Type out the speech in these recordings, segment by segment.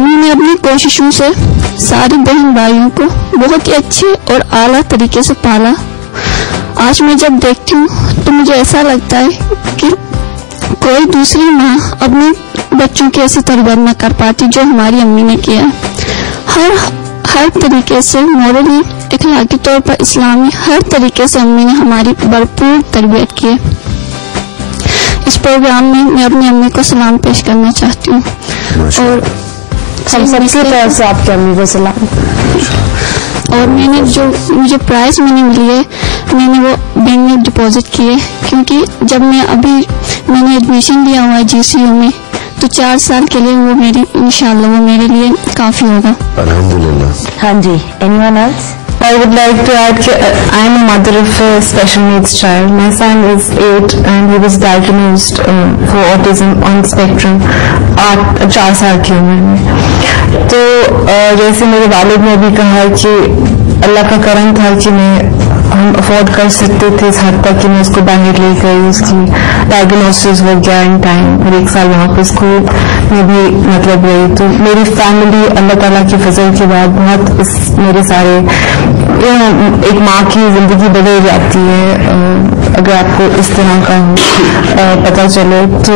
انہوں نے اپنی کوششوں سے سارے بہن بھائیوں کو بہت ہی اچھے اور اعلیٰ طریقے سے پالا. آج میں جب دیکھتی ہوں تو مجھے ایسا لگتا ہے کہ کوئی دوسری ماں اپنے بچوں کی ایسی تربیت نہ کر پاتی جو ہماری امی نے کیا. ہر طریقے سے مورلی، اخلاقی طور پر، اسلامی ہر طریقے سے امی نے ہماری بھرپور تربیت کی ہے. اس پروگرام میں میں اپنی امی کو سلام پیش کرنا چاہتی ہوں اور ہم سب کی طرف سے آپ کی امی کو سلام. اور میں نے جو مجھے پرائز منی ملی ہے میں نے وہ بینک میں ڈپازٹ کی ہے، کیونکہ جب میں نے ایڈمیشن لیا ہوا ہے GCU میں تو 4 سال کے لیے وہ میری انشاءاللہ وہ میرے لیے کافی ہوگا. الحمدللہ. ہاں جی، anyone else? I would like to add that I am a mother of a special needs child. My son is 8 and he was diagnosed for autism on the spectrum 4 سال کی عمر میں. تو جیسے میرے والد نے بھی کہا کہ اللہ کا کرم تھا کہ ہم افورڈ کر سکتے تھے اس حد تک کہ میں اس کو باہر لے گئی، اس کی ڈائگنوسس ہو گیا ان ٹائم، اور 1 سال وہاں پہ اسکول میں بھی مطلب رہی. تو میری فیملی اللہ تعالیٰ کی فضل کے بعد بہت میرے سارے ایک ماں کی زندگی بدل جاتی ہے اگر آپ کو اس طرح کا پتہ چلے. تو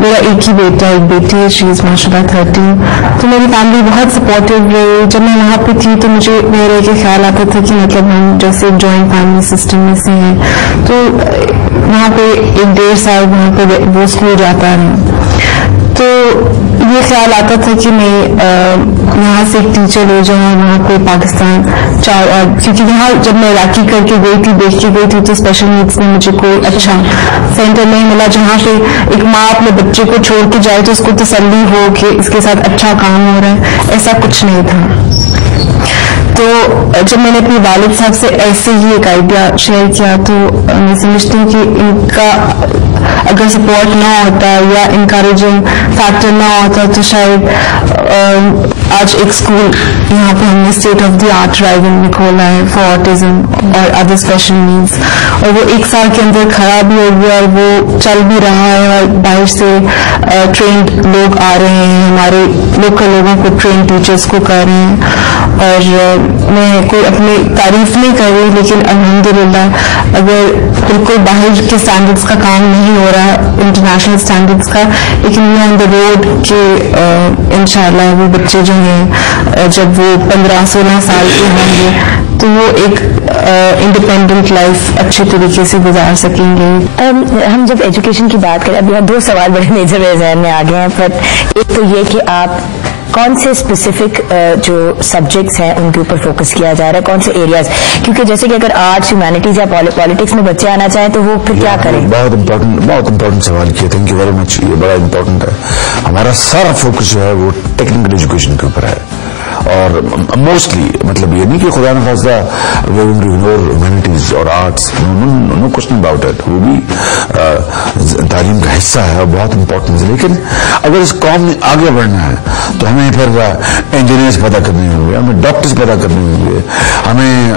میرا ایک ہی بیٹا ایک بیٹی ہے، شی از ماشاءاللہ 13. تو میری فیملی بہت سپورٹیو رہی. جب میں وہاں پہ تھی تو مجھے میرے کے خیال آتا تھا کہ مطلب ہم جیسے جوائنٹ فیملی سسٹم میں سے ہیں. تو وہاں پہ 1-1.5 سال وہاں پہ وہ اسکول جاتا رہا. تو یہ خیال آتا تھا کہ میں یہاں سے ایک ٹیچر ہو جاؤں وہاں پہ پاکستان کیونکہ یہاں جب میں عراقی کر کے گئی تھی دیکھ کے گئی تھی تو اسپیشل نیڈس میں مجھے کوئی اچھا سینٹر نہیں ملا جہاں پہ ایک ماں اپنے بچے کو چھوڑ کے جائے تو اس کو تسلی ہو کہ اس کے ساتھ اچھا کام ہو رہا ہے. ایسا کچھ نہیں تھا. تو جب میں نے اپنے والد صاحب سے ایسے ہی ایک آئیڈیا شیئر کیا تو میں سمجھتی ہوں کہ ان کا اگر سپورٹ نہ ہوتا یا انکریجنگ فیکٹر نہ ہوتا تو شاید آج ایک اسکول یہاں پہ ہم نے state of the art driving میں کھولا ہے فار آٹزم اور ادر اسپیشل نیڈس، اور وہ 1 سال کے اندر کھڑا بھی ہو گیا اور وہ چل بھی رہا ہے اور باہر سے ٹرینڈ لوگ آ رہے ہیں، ہمارے لوکل لوگوں کو ٹرین ٹیچرس کو کر رہے ہیں. اور میں کوئی اپنی تعریف نہیں کر رہی لیکن الحمدللہ اگر بالکل باہر کے اسٹینڈرڈس کا کام نہیں ہو رہا انٹرنیشنل اسٹینڈرڈس کا، لیکن وی آن دا روڈ کہ انشاءاللہ وہ بچے جو ہیں جب وہ 15-16 سال کے ہوں گے تو وہ ایک انڈیپینڈنٹ لائف اچھے طریقے سے گزار سکیں گے. ہم جب ایجوکیشن کی بات کریں اب یہاں 2 سوال بڑے میجر میرے ذہن میں آ گئے ہیں. پر ایک تو یہ کہ آپ کون سے اسپیسیفک جو سبجیکٹس ہیں ان کے اوپر فوکس کیا جا رہا ہے، کون سے ایریاز، کیونکہ جیسے کہ اگر آرٹس ہیومینٹیز یا پالیٹکس میں بچے آنا چاہیں تو وہ پھر کیا کریں؟ بہت امپورٹنٹ سوال کیا، تھینک یو ویری مچ. یہ بڑا امپورٹنٹ ہے. ہمارا سارا فوکس جو ہے وہ ٹیکنیکل ایجوکیشن کے اوپر ہے، اور موسٹلی مطلب یہ نہیں کہ خدا نخواستہ وی ول اگنور ہیومینٹیز اور arts, no question about it, وہ بھی تعلیم کا حصہ ہے اور بہت امپورٹنٹ ہے. لیکن اگر اس قوم میں آگے بڑھنا ہے تو ہمیں پھر انجینئرس پیدا کرنے ہوں گے، ہمیں ڈاکٹرس پیدا کرنے ہوں گے، ہمیں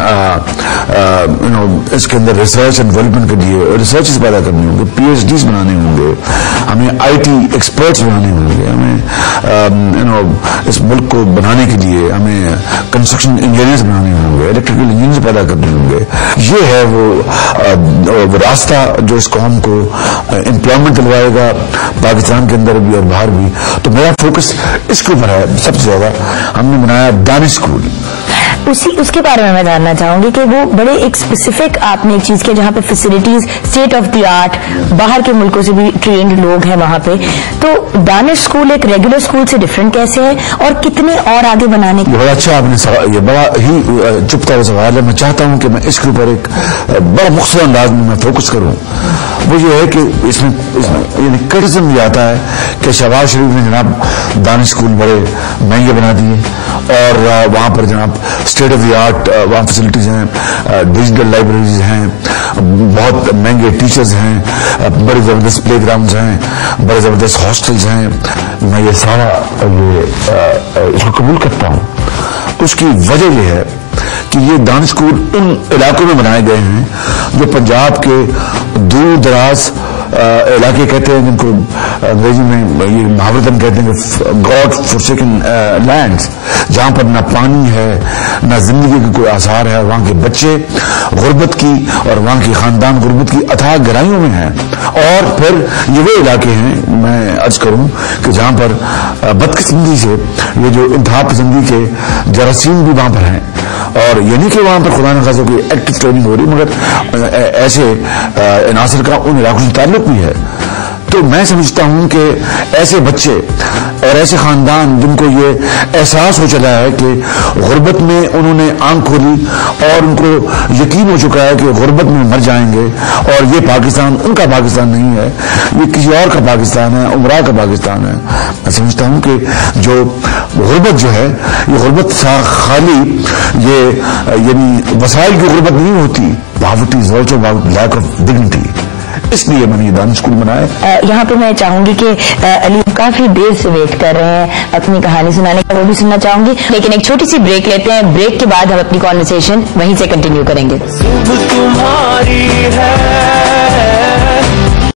اس کے اندر ریسرچ اینڈ ڈیولپمنٹ کے لیے ریسرچز پیدا کرنے ہوں گے، PhDs بنانے ہوں گے، ہمیں IT ایکسپرٹس بنانے ہوں گے، ہمیں اس ملک کو بنانے کے لیے ہمیں کنسٹرکشن انجینئرز بنانے ہوں گے، الیکٹریکل انجینئرز پیدا کرنے ہوں گے. یہ ہے وہ راستہ جو اس قوم کو امپلائمنٹ دلوائے گا پاکستان کے اندر بھی اور باہر بھی. تو میرا فوکس اس کے اوپر ہے سب سے زیادہ. ہم نے بنایا دانش اسکول، اس کے بارے میں جاننا چاہوں گی کہ وہ بڑے ایک اسپیسیفک آپ نے ایک چیز کی جہاں پہ facilities state of the art, باہر کے ملکوں سے بھی ٹرینڈ لوگ ہیں وہاں پہ. تو دانش اسکول ایک ریگولر اسکول سے ڈفرینٹ کیسے ہے اور کتنے اور آگے بنانے کی؟ بہت اچھا آپ نے یہ بڑا ہی چپتا ہوا سوال ہے. میں چاہتا ہوں کہ میں اس کے اوپر ایک بڑا مختصر انداز میں فوکس کروں. وہ یہ ہے کہ اس میں یعنی کرٹیسزم یہ آتا ہے کہ شہباز شریف نے جناب دانش اسکول بڑے مہنگے بنا دیے اور وہاں پر جناب اسٹیٹ آف دی آرٹ وہاں فیسلٹیز ہیں، ڈیجیٹل لائبریریز ہیں، بہت مہنگے ٹیچرز ہیں، بڑے زبردست پلے گراؤنڈز ہیں، بڑے زبردست ہاسٹلز ہیں. میں یہ سارا اس کو قبول کرتا ہوں. اس کی وجہ یہ ہے کہ یہ دانش اسکول ان علاقوں میں بنائے گئے ہیں جو پنجاب کے دور دراز علاقے کہتے ہیں جن کو انگریزی میں یہ محاورتاً کہتے ہیں کہ گاڈ فورسیکن لینڈز، جہاں پر نہ پانی ہے نہ زندگی کے کوئی آثار ہے، وہاں کے بچے غربت کی اور وہاں کے خاندان غربت کی اتھاہ گہرائیوں میں ہیں. اور پھر یہ وہ علاقے ہیں میں عرض کروں کہ جہاں پر بدقسمتی سے یہ جو انتہا پسندی کے جراثیم بھی وہاں پر ہیں. اور یہ نہیں کہ وہاں پر خدا نخواستہ کوئی ایکٹیو ٹریننگ ہو رہی، مگر ایسے عناصر کا ان علاقوں سے تعلق بھی ہے. تو میں سمجھتا ہوں کہ ایسے بچے اور ایسے خاندان جن کو یہ احساس ہو چلا ہے کہ غربت میں انہوں نے آنکھ کھولی اور ان کو یقین ہو چکا ہے کہ غربت میں مر جائیں گے اور یہ پاکستان ان کا پاکستان نہیں ہے، یہ کسی اور کا پاکستان ہے، عمرہ کا پاکستان ہے. میں سمجھتا ہوں کہ جو غربت جو ہے یہ غربت خالی یہ یعنی وسائل کی غربت نہیں ہوتی، poverty is also about lack of dignity. اس لیے میں نے یہ دانش اسکول بنایا. یہاں پہ میں چاہوں گی کہ علی کافی دیر سے ویٹ کر رہے ہیں اپنی کہانی سنانے کا، وہ بھی سننا چاہوں گی، لیکن ایک چھوٹی سی بریک لیتے ہیں. بریک کے بعد ہم اپنی کانورسیشن وہیں سے کنٹینیو کریں گے.